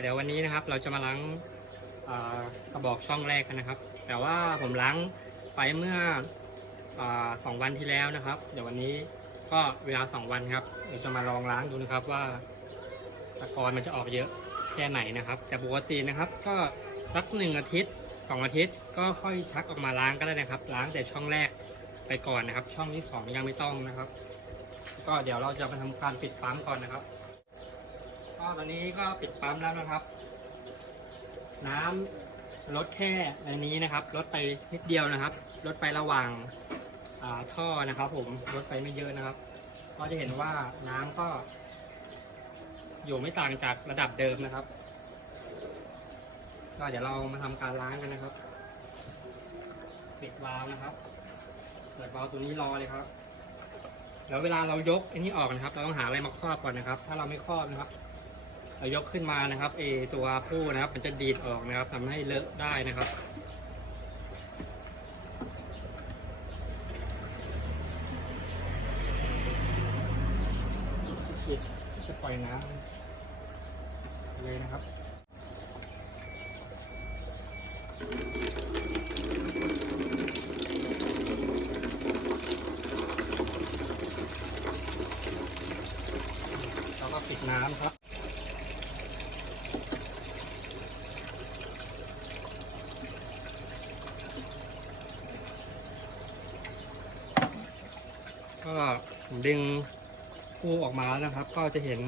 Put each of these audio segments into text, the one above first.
เดี๋ยววันนี้นะครับเราจะมาล้างกระบอกช่องแรกกันนะครับ แต่ว่าผมล้างไปเมื่ออสองวันที่แล้วนะครับ เดี๋ยววันนี้ก็เวลาสองวันครับเดี๋ยวจะมาลองล้างดูนะครับว่าตะกอนมันจะออกเยอะแค่ไหนนะครับ แต่ปกตินะครับ ก็สักหนึ่งอาทิตย์สองอาทิตย์ก็ค่อยชักออกมาล้างก็ได้นะครับ ล้างแต่ช่องแรกไปก่อนนะครับ ช่องที่สองยังไม่ต้องนะครับ ก็เดี๋ยวเราจะมาทำการปิดปั๊มก่อนนะครับ ก็ตอนนี้ก็ปิดปั๊มแล้วนะครับ น้ำลดแค่อันนี้นะครับลดไปนิดเดียวนะครับลดไประหว่างาท่อนะครับผมลดไปไม่เยอะนะครับ ก็จะเห็นว่าน้ำก็ อยู่ไม่ต่างจากระดับเดิมนะครับ ก็เดี๋ยวเรามาทำการล้างกันนะครับ ปิดวาล์วนะครับ เปิดวาล์วตัวนี้รอเลยครับแล้วเวลาเรายกอันนี้ออกนะครับ เราต้องหาอะไรมาครอบก่อนนะครับ ถ้าเราไม่ครอบนะครับ ยกขึ้นมานะครับเอตัวผู้นะครับ มันจะดีดออกนะครับทำให้เลอะได้นะครับจะปล่อยน้ำเลยนะครับแล้วก็ปิดน้ำครับ ก็ ดึงกู้ออกมาแล้วนะครับ ก็จะเห็น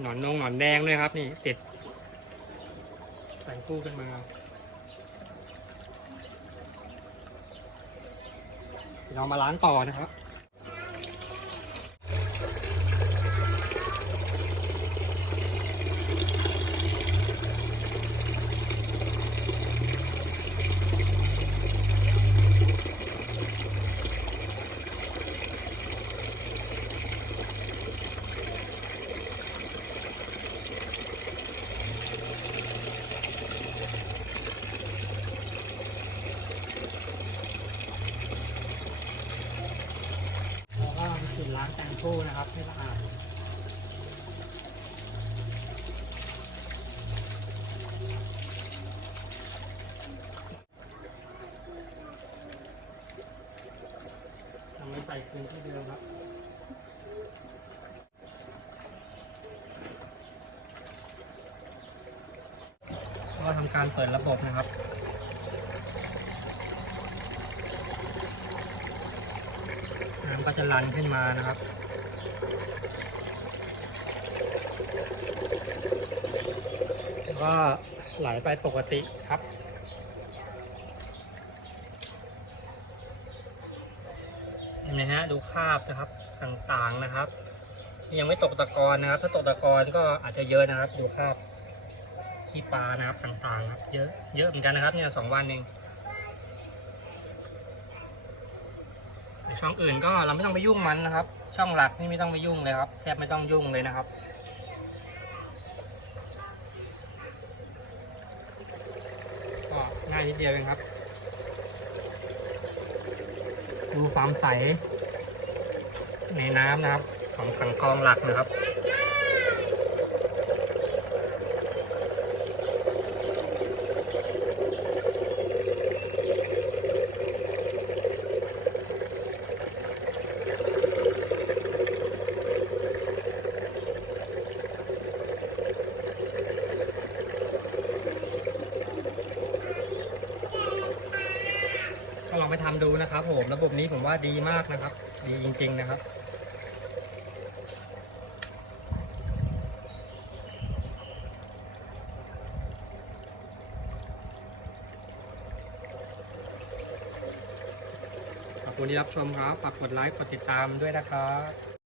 หนอนนงหนอนแดงด้วยครับ นี่ติดใส่คู่ขึ้นมาเรามาล้างต่อนะครับ ลิ่นล้างแตงคู่นะครับให้สะอาดทำให้ใส่คืนที่เดิมครับก็ทำการเปิดระบบนะครับ น้ำก็จะรันขึ้นมานะครับก็ไหลไปปกติครับเห็นไหมฮะดูคราบนะครับต่างๆนะครับ ยังไม่ตกตะกอนนะครับ ถ้าตกตะกอนก็อาจจะเยอะนะครับ ดูคราบขี้ปลานะครับต่างๆครับเยอะเยอะเหมือนกันนะครับเนี่ยสองวันเอง ช่องอื่นก็เราไม่ต้องไปยุ่งมันนะครับ ช่องหลักนี่ไม่ต้องไปยุ่งเลยครับแทบไม่ต้องยุ่งเลยนะครับ ก็ง่ายนิดเดียวเองครับ ดูความใส ในน้ำนะครับ ของถังกรองหลักนะครับ ไปทำดูนะครับผมระบบนี้ผมว่าดีมากนะครับ ดีจริง ๆนะครับขอบคุณที่รับชมครับฝากกดไลค์กดติดตามด้วยนะครับ